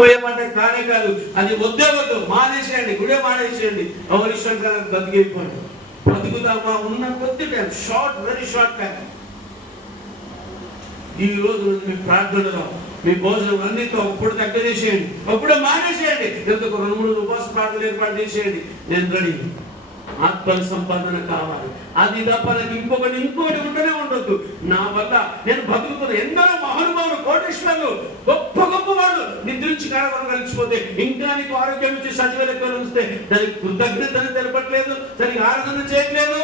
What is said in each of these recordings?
పోయే మాట కానే కాదు అది వద్దే వద్దు మానేసేయండి గుడే మానేసేయండి. ఎవరిష్టం కదా బతికిపోండి బతుకుతామా ఉన్న కొద్ది time short very short time ఈ రోజు మీ ప్రార్థనలో మీ భోజనం అన్నింటితో అప్పుడు తగ్గ చేసేయండి. అప్పుడే మానేసేయండి. లేదా ఒక రెండు మూడు ఉపవాస ప్రార్థనలు ఏర్పాటు చేసేయండి. నేను రెడీ. ఆత్మ సంపాదన కావాలి. అది తప్ప నాకు ఇంకొకటి ఇంకోటి ఉంటూనే ఉండొద్దు. నా వల్ల నేను బతుకుతున్న ఎందరో మహానుభావులు కోటేశ్వర్లు గొప్ప నుంచి కారణం కలిసిపోతే ఇంకా నీకు ఆరోగ్యం ఇచ్చి సజీవలకు లెక్కలు దానికి కృతజ్ఞతను తెలపట్లేదు దానికి ఆరాధన చేయట్లేదు.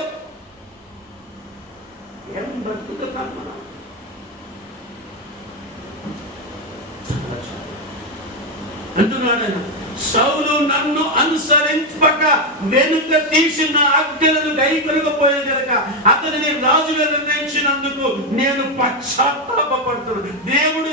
ఏం బతుకుతున్నాం మనం. అంటున్నాడు ఆయన సౌలు నన్ను అనుసరించక వెనుక తీసిన ఆజ్ఞలను గైకొనకపోయాను కనుక అతనిని రాజుగా నిర్ణయించినందుకు నేను పశ్చాత్తాపడుతున్నాను దేవుడు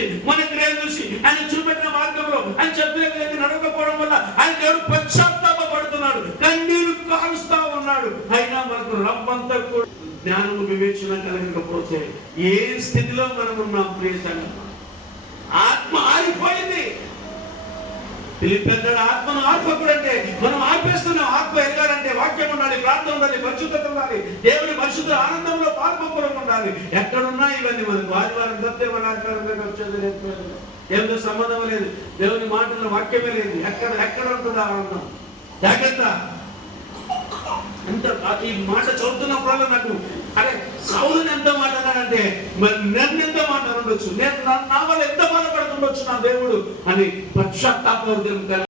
చూసి మన క్రియలు చూసి ఆయన చూపెట్టిన మార్గంలో ఆయన చెప్పిన క్రియలు నడవకపోవడం వల్ల ఆయన పశ్చాప్తాబా పడుతున్నాడు కన్నీరు కారుస్తా ఉన్నాడు. అయినా మనకు రవ్వంతా కూడా జ్ఞానము వివేచన కలగకపోతే ఏ స్థితిలో మనం ఉన్నాం ప్రియ ఆత్మ ఆరిపోయింది. పెద్దడు ఆత్మను ఆర్పకూడంటే మనం ఆర్పేస్తున్నాం ఆత్మ ప్రార్థన ఉండాలి పరిశుద్ధత ఉండాలి దేవుని పరిశుద్ధ ఆనందంలో పాల్పంపడం ఉండాలి. ఎక్కడున్నా ఇవన్నీ మనకు ఆదివారం తప్పితే మన ఆదివారం వచ్చేది లేదు ఏమిటో సంబంధం లేదు దేవుని మాటల వాక్యమే లేదు. ఎక్కడ ఎక్కడ ఉంటుంది ఆనందం? జాగ్రత్త. ఎంత ఈ మాట చదువుతున్నప్పుడల్లా నాకు అరే సౌలుని ఎంత మాట అన్నాడంటే మరి నన్ను ఎంత మాట ఉండొచ్చు నేను నా- నా వల్ల ఎంత బాధపడుతుండొచ్చు నా దేవుడు అని పశ్చాత్తాప